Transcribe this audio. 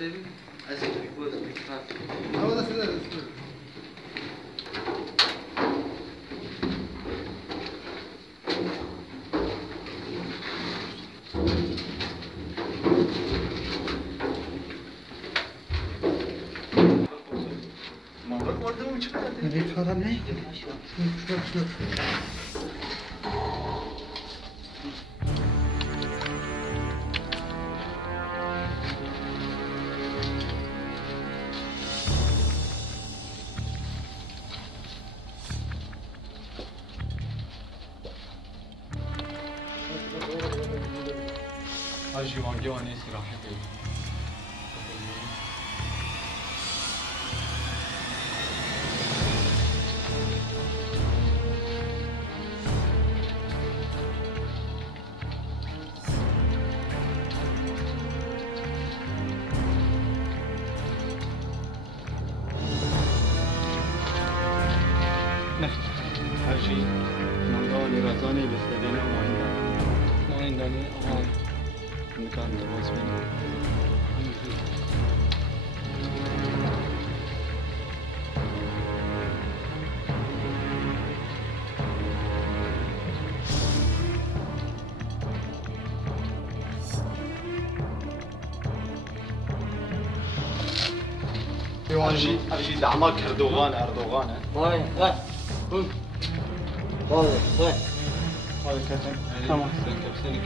ببین از این باز میکنم هوا دست داره مبارک مرده اون چقدر نه کارم نه شو Ajivang giovane si raffia. هرچی نامدانی رازانی بستدین مایندانی آن مکان درواز بینید هرچی دعما اردوغانه وای هذا كتن تمام كبسين